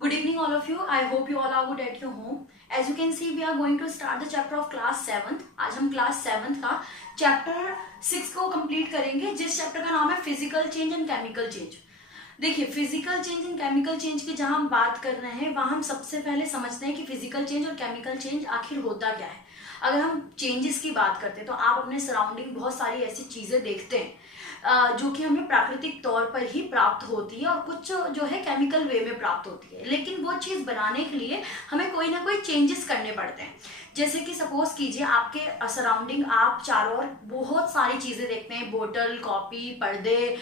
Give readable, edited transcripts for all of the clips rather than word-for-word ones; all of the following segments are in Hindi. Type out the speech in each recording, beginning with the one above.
Good evening all of you. I hope you all are good at your home. As you can see, we are going to start the chapter of class 7th. आज हम class 7th का chapter 6 को complete करेंगे, जिस chapter का नाम है physical change and chemical change. देखिए, physical change and chemical change की जहां हम बात कर रहे हैं वहां हम सबसे पहले समझते हैं कि फिजिकल चेंज और केमिकल चेंज आखिर होता क्या है. अगर हम चेंजेस की बात करते हैं तो आप अपने सराउंडिंग बहुत सारी ऐसी चीजें देखते हैं जो कि हमें प्राकृतिक तौर पर ही प्राप्त होती है और कुछ जो है केमिकल वे में प्राप्त होती है. लेकिन वो चीज़ बनाने के लिए हमें कोई ना कोई चेंजेस करने पड़ते हैं. जैसे कि सपोज कीजिए आपके सराउंडिंग आप चारों ओर बहुत सारी चीज़ें देखते हैं, बोतल, कॉपी, पर्दे,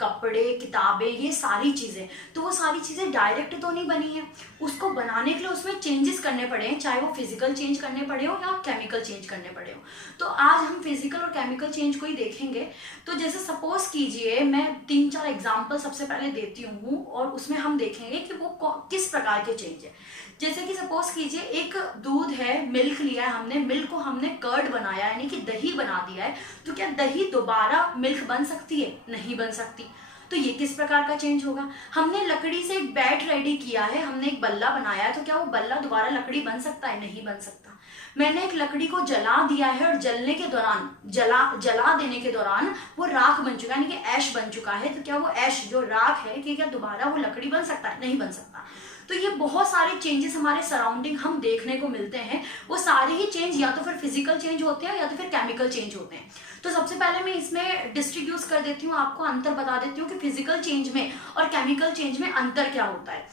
कपड़े, किताबें, ये सारी चीज़ें. तो वो सारी चीज़ें डायरेक्ट तो नहीं बनी है, उसको बनाने के लिए उसमें चेंजेस करने पड़े हैं, चाहे वो फिजिकल चेंज करने पड़े हो या केमिकल चेंज करने पड़े हो. तो आज हम फिजिकल और केमिकल चेंज को ही देखेंगे. तो जैसे सपोज कीजिए मैं 3-4 एग्जाम्पल सबसे पहले देती हूँ और उसमें हम देखेंगे कि वो किस प्रकार के चेंज है. जैसे कि सपोज कीजिए एक दूध है, मिल्क लिया है हमने, मिल्क को हमने कर्ड बनाया यानी कि दही बना दिया है. तो क्या दही दोबारा मिल्क बन सकती है? नहीं बन सकती. तो ये किस प्रकार का चेंज होगा. हमने लकड़ी से एक बैट रेडी किया है, हमने एक बल्ला बनाया है, तो क्या वो बल्ला दोबारा लकड़ी बन सकता है? नहीं बन सकता. मैंने एक लकड़ी को जला दिया है और जलने के दौरान जला देने के दौरान वो राख बन चुका है यानी कि ऐश बन चुका है. तो क्या वो ऐश जो राख है कि क्या दोबारा वो लकड़ी बन सकता है? नहीं बन सकता. तो ये बहुत सारे चेंजेस हमारे सराउंडिंग हम देखने को मिलते हैं. वो सारे ही चेंज या तो फिर फिजिकल चेंज होते हैं या तो फिर केमिकल चेंज होते हैं. तो सबसे पहले मैं इसमें डिस्ट्रीब्यूट कर देती हूँ, आपको अंतर बता देती हूँ कि फिजिकल चेंज में और केमिकल चेंज में अंतर क्या होता है.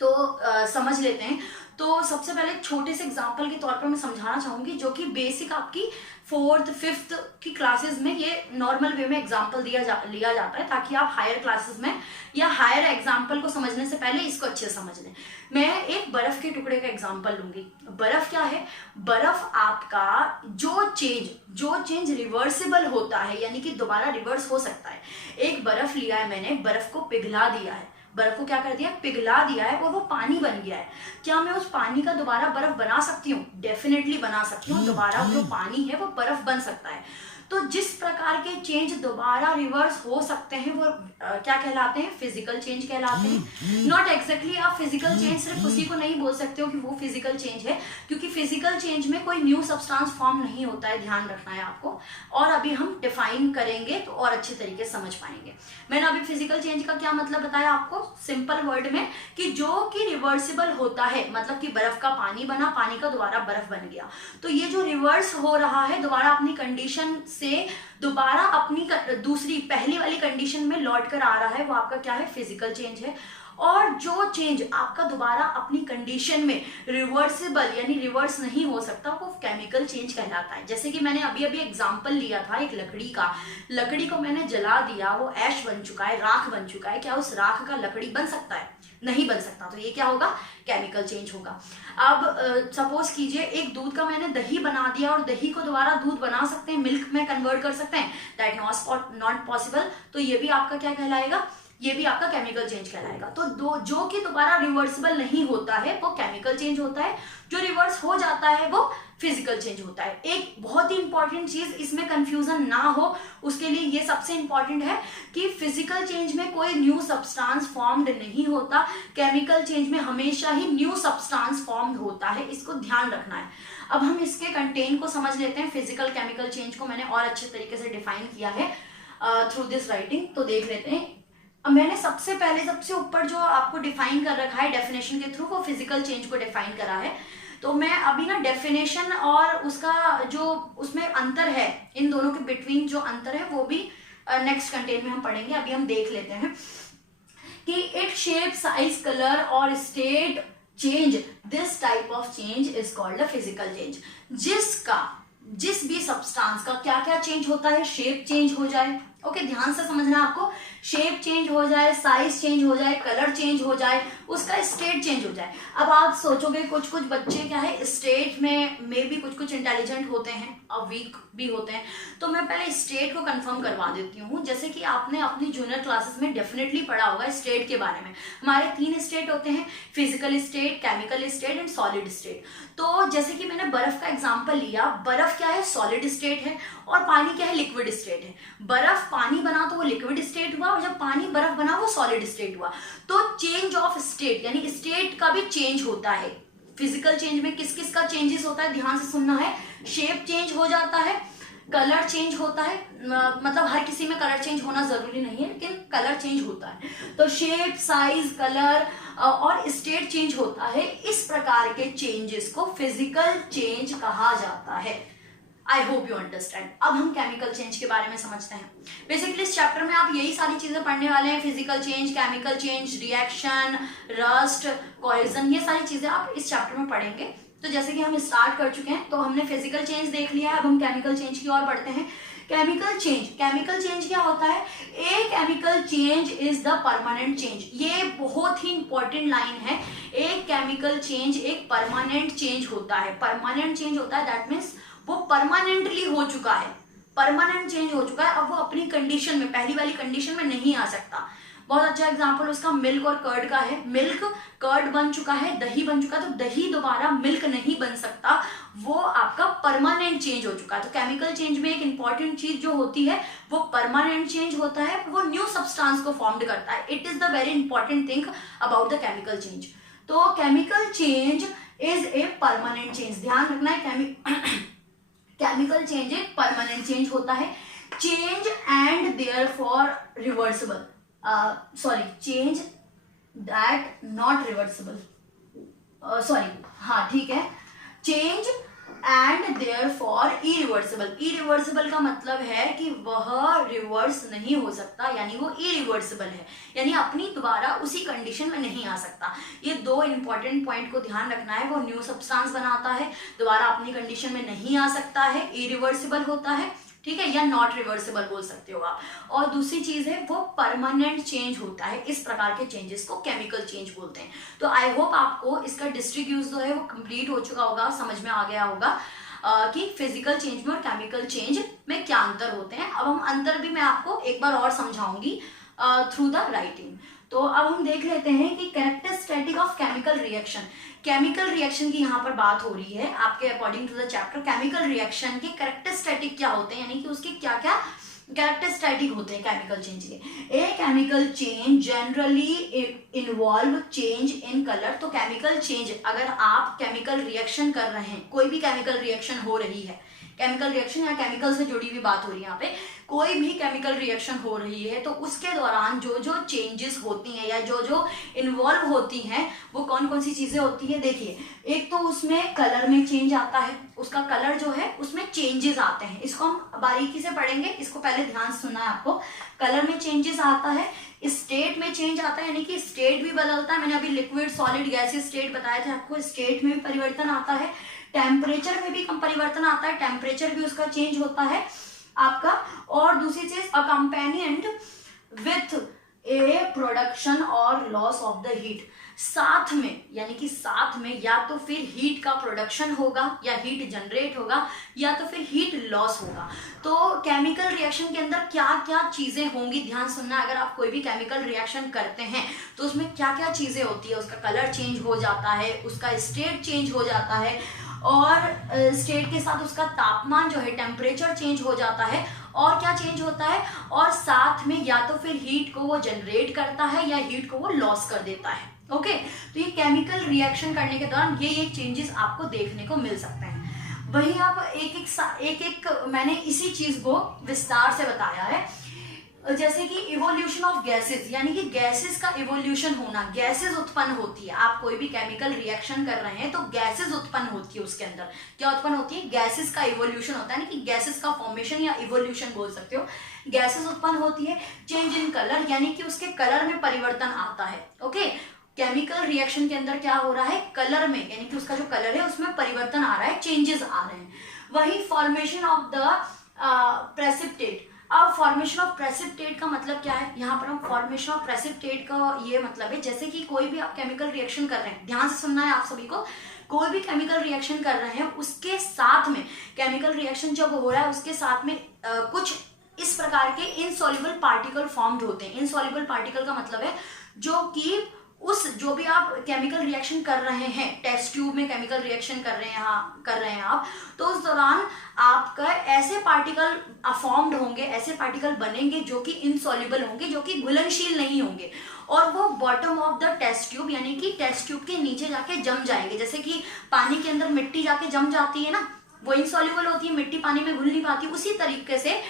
तो समझ लेते हैं. तो सबसे पहले छोटे से एग्जांपल के तौर पर मैं समझाना चाहूंगी, जो कि बेसिक आपकी 4th 5th की क्लासेस में ये नॉर्मल वे में एग्जांपल लिया जाता है, ताकि आप हायर क्लासेस में या हायर एग्जांपल को समझने से पहले इसको अच्छे से समझ लें. मैं एक बर्फ के टुकड़े का एग्जांपल लूंगी. बर्फ क्या है? बर्फ आपका जो चेंज रिवर्सिबल होता है यानी कि दोबारा रिवर्स हो सकता है. एक बर्फ लिया है मैंने, बर्फ को पिघला दिया है, बर्फ को क्या कर दिया? पिघला दिया है और वो पानी बन गया है. क्या मैं उस पानी का दोबारा बर्फ बना सकती हूँ? डेफिनेटली बना सकती हूँ. दोबारा जो पानी है वो बर्फ बन सकता है. तो जिस प्रकार के चेंज दोबारा रिवर्स हो सकते हैं वो क्या कहलाते हैं? फिजिकल चेंज कहलाते हैं. नॉट एग्जैक्टली आप फिजिकल चेंज सिर्फ उसी को नहीं बोल सकते हो कि वो फिजिकल चेंज है, क्योंकि फिजिकल चेंज में कोई न्यू सब्सटेंस फॉर्म नहीं होता है, ध्यान रखना है आपको. और अभी हम डिफाइन करेंगे तो और अच्छे तरीके से समझ पाएंगे. मैंने अभी फिजिकल चेंज का क्या मतलब बताया आपको सिंपल वर्ड में, कि जो कि रिवर्सिबल होता है, मतलब कि बर्फ का पानी बना, पानी का दोबारा बर्फ बन गया. तो ये जो रिवर्स हो रहा है, दोबारा अपनी कंडीशन से दोबारा अपनी दूसरी पहली वाली कंडीशन में लौट कर आ रहा है, वो आपका क्या है? फिजिकल चेंज है. और जो चेंज आपका दोबारा अपनी कंडीशन में रिवर्सिबल यानी रिवर्स नहीं हो सकता, वो केमिकल चेंज कहलाता है. जैसे कि मैंने अभी एग्जांपल लिया था एक लकड़ी का. लकड़ी को मैंने जला दिया, वो ऐश बन चुका है, राख बन चुका है. क्या उस राख का लकड़ी बन सकता है? नहीं बन सकता. तो ये क्या होगा? केमिकल चेंज होगा. अब सपोज कीजिए एक दूध का मैंने दही बना दिया और दही को दोबारा दूध बना सकते हैं, मिल्क में कन्वर्ट कर सकते हैं. That not possible. तो ये भी आपका क्या कहलाएगा? ये भी आपका केमिकल चेंज कहलाएगा. तो जो कि दोबारा रिवर्सिबल नहीं होता है वो केमिकल चेंज होता है, जो रिवर्स हो जाता है वो फिजिकल चेंज होता है. एक बहुत ही इंपॉर्टेंट चीज, इसमें कंफ्यूजन ना हो उसके लिए ये सबसे इंपॉर्टेंट है कि फिजिकल चेंज में कोई न्यू सब्सटेंस फॉर्म्ड नहीं होता, केमिकल चेंज में हमेशा ही न्यू सब्सटेंस फॉर्म्ड होता है. इसको ध्यान रखना है. अब हम इसके कंटेंट को समझ लेते हैं. फिजिकल केमिकल चेंज को मैंने और अच्छे तरीके से डिफाइन किया है थ्रू दिस राइटिंग. तो देख लेते हैं. अब मैंने सबसे पहले सबसे ऊपर जो आपको डिफाइन कर रखा है डेफिनेशन के थ्रू, वो फिजिकल चेंज को डिफाइन करा है. तो मैं अभी ना डेफिनेशन और उसका जो उसमें अंतर है, इन दोनों के बिटवीन जो अंतर है वो भी नेक्स्ट कंटेंट में हम पढ़ेंगे. अभी हम देख लेते हैं कि इट शेप, साइज, कलर और state change. This type of change is called a physical change. जिस भी सब्सटेंस का क्या क्या चेंज होता है? शेप चेंज हो जाए, ओके ध्यान से समझना आपको. शेप चेंज हो जाए, साइज चेंज हो जाए, कलर चेंज हो जाए, उसका स्टेट चेंज हो जाए. अब आप सोचोगे कुछ बच्चे क्या है स्टेट में भी कुछ इंटेलिजेंट होते हैं और वीक भी होते हैं. तो मैं पहले स्टेट को कंफर्म करवा देती हूँ. जैसे कि आपने अपनी जूनियर क्लासेस में डेफिनेटली पढ़ा होगा स्टेट के बारे में. हमारे 3 स्टेट होते हैं, physical state, chemical state and solid state. तो जैसे कि मैंने बर्फ का एग्जाम्पल लिया, बर्फ क्या है? सॉलिड स्टेट है और पानी क्या है? लिक्विड स्टेट है. बर्फ पानी बना तो वो लिक्विड स्टेट हुआ, और जब पानी बर्फ बना वो सॉलिड स्टेट हुआ। तो चेंज ऑफ स्टेट यानी स्टेट का भी चेंज होता है। फिजिकल चेंज में किस किस का चेंजेस होता है, ध्यान से सुनना है। शेप चेंज हो जाता है, कलर चेंज होता है, मतलब हर किसी में कलर चेंज होना जरूरी नहीं है, लेकिन कलर चेंज होता है। तो शेप, साइज, कलर और स्टेट चेंज होता है। इस प्रकार के चेंजेस को फिजिकल चेंज कहा जाता है। I hope you understand. अब हम केमिकल चेंज के बारे में समझते हैं। बेसिकली इस चैप्टर में आप यही सारी चीजें पढ़ने वाले हैं, physical change, chemical change, reaction, rust, corrosion, ये सारी चीजें आप इस चैप्टर में पढ़ेंगे। तो जैसे कि हम स्टार्ट कर चुके हैं, तो हमने फिजिकल चेंज देख लिया है, अब हम केमिकल चेंज की ओर बढ़ते हैं। केमिकल चेंज क्या होता है? A chemical change is the permanent change. ये बहुत ही इंपॉर्टेंट लाइन है। एक केमिकल चेंज एक परमानेंट चेंज होता है। परमानेंट चेंज होता है दैट मीन्स वो परमानेंटली हो चुका है, परमानेंट चेंज हो चुका है, अब वो अपनी कंडीशन में, पहली वाली कंडीशन में नहीं आ सकता। बहुत अच्छा एग्जांपल उसका मिल्क और कर्ड का है। मिल्क कर्ड बन चुका है, दही बन चुका है, तो दही दोबारा मिल्क नहीं बन सकता, वो आपका परमानेंट चेंज हो चुका है। तो केमिकल चेंज में एक इंपॉर्टेंट चीज जो होती है वो परमानेंट चेंज होता है, वो न्यू सब्सटेंस को फॉर्म्ड करता है। It is the very important thing about the chemical change. तो chemical change is a permanent change, ध्यान रखना है। केमिकल चेंज एक परमानेंट चेंज होता है। Change and therefore reversible, change that not reversible, ठीक है। Change and therefore irreversible. Irreversible का मतलब है कि वह रिवर्स नहीं हो सकता, यानी वो इरिवर्सिबल है, यानी अपनी दोबारा उसी कंडीशन में नहीं आ सकता। ये दो इंपॉर्टेंट पॉइंट को ध्यान रखना है। वो न्यू सब्सटेंस बनाता है, दोबारा अपनी कंडीशन में नहीं आ सकता है, इरिवर्सिबल होता है, ठीक है, या नॉट रिवर्सिबल बोल सकते हो आप। और दूसरी चीज है वो परमानेंट चेंज होता है। इस प्रकार के चेंजेस को केमिकल चेंज बोलते हैं। तो आई होप आपको इसका डिस्ट्रीब्यूट जो है वो कंप्लीट हो चुका होगा, समझ में आ गया होगा कि फिजिकल चेंज में और केमिकल चेंज में क्या अंतर होते हैं। अब हम अंतर भी मैं आपको एक बार और समझाऊंगी थ्रू द राइटिंग। तो अब हम देख लेते हैं कि characteristic of chemical reaction. Chemical reaction की यहाँ पर बात हो रही है आपके according to the chapter. Chemical reaction के कैरेक्टरिस्टिक क्या होते हैं, यानी कि उसके क्या क्या कैरेक्टरिस्टिक होते हैं केमिकल चेंज के। A chemical change generally involve change in colour. तो केमिकल चेंज, अगर आप केमिकल रिएक्शन कर रहे हैं, कोई भी केमिकल रिएक्शन हो रही है, केमिकल रिएक्शन या केमिकल से जुड़ी हुई बात हो रही है, यहाँ पे कोई भी केमिकल रिएक्शन हो रही है, तो उसके दौरान जो जो चेंजेस होती हैं या जो जो इन्वॉल्व होती हैं वो कौन कौन सी चीजें होती है। देखिए, एक तो उसमें कलर में चेंज आता है, उसका कलर जो है उसमें चेंजेस आते हैं। इसको हम बारीकी से पढ़ेंगे, इसको पहले ध्यान से सुनना है आपको। कलर में चेंजेस आता है, स्टेट में चेंज आता है, यानी कि स्टेट भी बदलता है। मैंने अभी लिक्विड, सॉलिड, गैसेस स्टेट बताया था आपको, स्टेट में भी परिवर्तन आता है। टेम्परेचर में भी परिवर्तन आता है, टेम्परेचर भी उसका चेंज होता है आपका। और दूसरी चीज अकम्पेनियंड विथ ए प्रोडक्शन और लॉस ऑफ द हीट। साथ में, यानी कि साथ में या तो फिर हीट का प्रोडक्शन होगा या हीट जनरेट होगा या तो फिर हीट लॉस होगा। तो केमिकल रिएक्शन के अंदर क्या क्या चीजें होंगी, ध्यान सुनना। अगर आप कोई भी केमिकल रिएक्शन करते हैं तो उसमें क्या क्या चीजें होती है। उसका कलर चेंज हो जाता है, उसका स्टेट चेंज हो जाता है, और स्टेट के साथ उसका तापमान जो है, टेम्परेचर चेंज हो जाता है। और क्या चेंज होता है, और साथ में या तो फिर हीट को वो जनरेट करता है या हीट को वो लॉस कर देता है। ओके, तो ये केमिकल रिएक्शन करने के दौरान ये चेंजेस आपको देखने को मिल सकते हैं। वही अब एक एक मैंने इसी चीज को विस्तार से बताया है। जैसे कि इवोल्यूशन ऑफ गैसेस, यानी कि गैसेस का इवोल्यूशन होना, गैसेस उत्पन्न होती है। आप कोई भी केमिकल रिएक्शन कर रहे हैं तो गैसेस उत्पन्न होती है, उसके अंदर क्या उत्पन्न होती है, गैसेस का इवोल्यूशन होता है, यानी कि गैसेस का फॉर्मेशन या इवोल्यूशन बोल सकते हो। गैसेस उत्पन्न होती है। चेंज इन कलर, यानी कि उसके कलर में परिवर्तन आता है। ओके, केमिकल रिएक्शन के अंदर क्या हो रहा है, कलर में, यानी कि उसका जो कलर है उसमें परिवर्तन आ रहा है, चेंजेस आ रहे हैं। वही फॉर्मेशन ऑफ द प्रेसिपिटेट। अब फॉर्मेशन ऑफ प्रेसिपिटेट का मतलब क्या है, यहाँ पर हम फॉर्मेशन ऑफ प्रेसिपिटेट का ये मतलब है, जैसे कि कोई भी आप केमिकल रिएक्शन कर रहे हैं, ध्यान से सुनना है आप सभी को। कोई भी केमिकल रिएक्शन कर रहे हैं, उसके साथ में, केमिकल रिएक्शन जब हो रहा है उसके साथ में कुछ इस प्रकार के इनसॉल्युबल पार्टिकल फॉर्म्ड होते हैं। इनसॉल्युबल पार्टिकल का मतलब है जो कि उस जो भी आप केमिकल रिएक्शन कर रहे हैं, टेस्ट ट्यूब में केमिकल रिएक्शन कर रहे हैं आप, तो उस दौरान आपका ऐसे पार्टिकल फॉर्म्ड होंगे, ऐसे पार्टिकल बनेंगे जो कि इनसॉल्युबल होंगे, जो कि घुलनशील नहीं होंगे, और वो bottom of the test tube यानी कि टेस्ट ट्यूब के नीचे जाके जम जाएंगे। जैसे कि पानी के अंदर मिट्टी जाके जम जाती है ना, वो इनसॉल्युबल होती है, मिट्टी पानी में घुल नहीं पाती, उसी तरीके से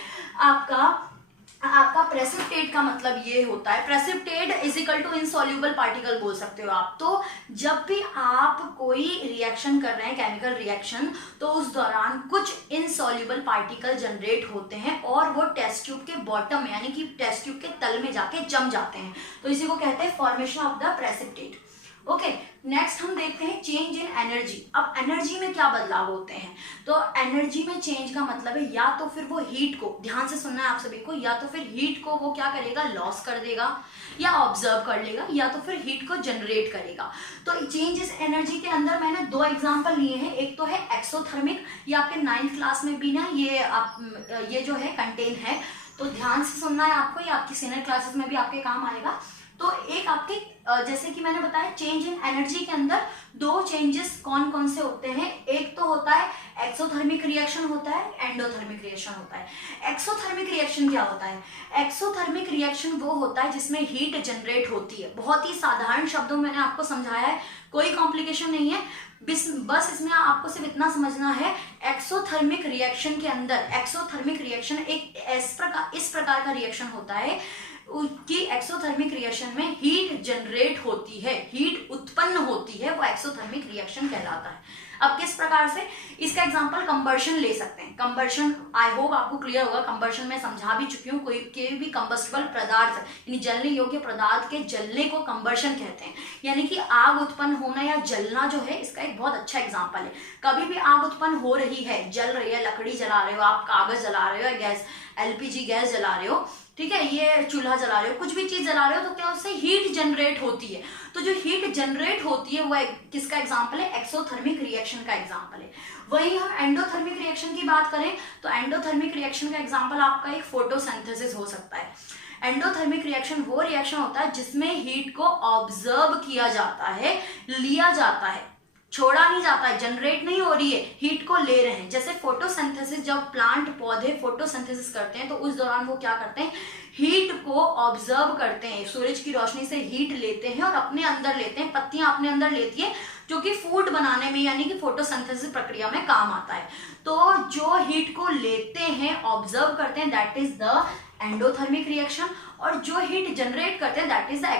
आपका प्रेसिपिटेट का मतलब ये होता है, precipitate is equal to insoluble particle बोल सकते हो आप। तो जब भी आप कोई रिएक्शन कर रहे हैं, केमिकल रिएक्शन, तो उस दौरान कुछ इनसॉल्युबल पार्टिकल जनरेट होते हैं और वो टेस्ट ट्यूब के बॉटम यानी कि टेस्ट ट्यूब के तल में जाके जम जाते हैं, तो इसी को कहते हैं formation of the precipitate. Okay, next हम देखते हैं चेंज इन एनर्जी। अब एनर्जी में क्या बदलाव होते हैं, तो एनर्जी में चेंज का मतलब है या तो फिर वो हीट को, ध्यान से सुनना है आप सभी को, या तो फिर हीट को वो क्या करेगा, लॉस कर देगा या ऑब्जर्व कर लेगा, या तो फिर हीट को जनरेट करेगा। तो चेंज इस एनर्जी के अंदर मैंने दो एग्जांपल लिए हैं, एक तो है एक्सोथर्मिक, ये आपके 9th क्लास में भी ना ये जो है कंटेन है, तो ध्यान से सुनना है आपको, ये आपकी सीनियर क्लासेस में भी आपके काम आएगा। तो एक आपके जैसे कि मैंने बताया चेंज इन एनर्जी के अंदर दो चेंजेस कौन कौन से होते हैं, एक तो होता है एक्सोथर्मिक रिएक्शन होता है, एंडोथर्मिक रिएक्शन होता है। एक्सोथर्मिक रिएक्शन क्या होता है, एक्सोथर्मिक रिएक्शन वो होता है जिसमें हीट जनरेट होती है, बहुत ही साधारण शब्दों में मैंने आपको समझाया है, कोई कॉम्प्लिकेशन नहीं है, बस इसमें आपको सिर्फ इतना समझना है, एक्सोथर्मिक रिएक्शन के अंदर, एक्सोथर्मिक रिएक्शन एक इस प्रकार का रिएक्शन होता है कि एक्सोथर्मिक रिएक्शन में हीट जनरेट होती है, हीट उत्पन्न होती है, वो एक्सोथर्मिक रिएक्शन कहलाता है। अब किस प्रकार से, इसका एग्जांपल कंबर्शन ले सकते हैं। कंबर्शन आई होप आपको क्लियर होगा, कंबर्शन में समझा भी चुकी हूँ, कोई भी कंबस्टिबल पदार्थ यानी जलने योग्य पदार्थ के जलने को कंबर्शन कहते हैं, यानी कि आग उत्पन्न होना या जलना जो है, इसका एक बहुत अच्छा एग्जाम्पल है। कभी भी आग उत्पन्न हो रही है, जल रही है, लकड़ी जला रहे हो आप, कागज जला रहे हो, गैस LPG गैस जला रहे हो, ठीक है, ये चूल्हा जला रहे हो, कुछ भी चीज जला रहे हो, तो क्या उससे हीट जनरेट होती है। तो जो हीट जनरेट होती है वो किसका एग्जांपल है, एक्सोथर्मिक रिएक्शन का एग्जांपल है। वहीं हम एंडोथर्मिक रिएक्शन की बात करें तो एंडोथर्मिक रिएक्शन का एग्जांपल आपका एक फोटोसिंथेसिस हो सकता है। एंडोथर्मिक रिएक्शन वो रिएक्शन होता है जिसमें हीट को ऑब्जर्व किया जाता है, लिया जाता है, छोड़ा नहीं जाता है, जनरेट नहीं हो रही है, हीट को ले रहे हैं। जैसे फोटोसिंथेसिस, जब प्लांट पौधे फोटोसिंथेसिस करते हैं तो उस दौरान वो क्या करते हैं, हीट को ऑब्जर्व करते हैं, सूरज की रोशनी से हीट लेते हैं और अपने अंदर लेते हैं, पत्तियां अपने अंदर लेती है, जो कि फूड बनाने में यानी कि फोटोसिंथेसिस प्रक्रिया में काम आता है। तो जो हीट को लेते हैं, ऑब्जर्व करते हैं, that is the endothermic reaction, और जो हीट जनरेट करते हैं that is the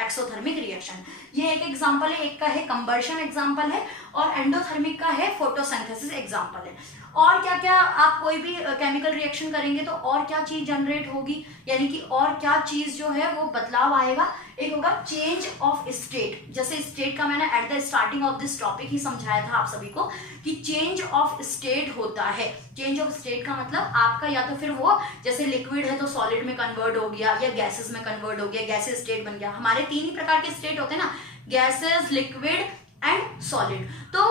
exothermic reaction. ये एक एग्जांपल है, एक का है कंबर्शन एग्जांपल है, और एंडोथर्मिक का है फोटोसिंथेसिस एग्जांपल है। और क्या क्या आप कोई भी केमिकल रिएक्शन करेंगे तो और क्या चीज जनरेट होगी, यानी कि और क्या चीज जो है वो बदलाव आएगा, एक होगा चेंज ऑफ स्टेट। जैसे स्टेट का मैंने at the starting of this topic ही समझाया था आप सभी को कि चेंज ऑफ स्टेट होता है। चेंज ऑफ स्टेट का मतलब आपका या तो फिर वो जैसे लिक्विड है तो सॉलिड में कन्वर्ट हो गया, या गैसेस में कन्वर्ट हो गया, गैसेस स्टेट बन गया। हमारे 3 ही प्रकार के स्टेट होते हैं ना, गैसेस, लिक्विड एंड सॉलिड। तो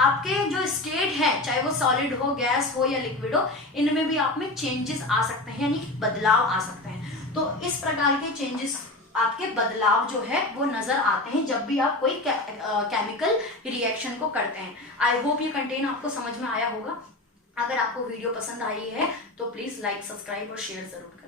आपके जो स्टेट है, चाहे वो सॉलिड हो, गैस हो या लिक्विड हो, इनमें भी आप में चेंजेस आ सकते हैं, यानी कि बदलाव आ सकते हैं। तो इस प्रकार के चेंजेस, आपके बदलाव जो है वो नजर आते हैं जब भी आप कोई केमिकल रिएक्शन को करते हैं। आई होप ये कंटेंट आपको समझ में आया होगा। अगर आपको वीडियो पसंद आई है तो प्लीज लाइक, सब्सक्राइब और शेयर जरूर करें।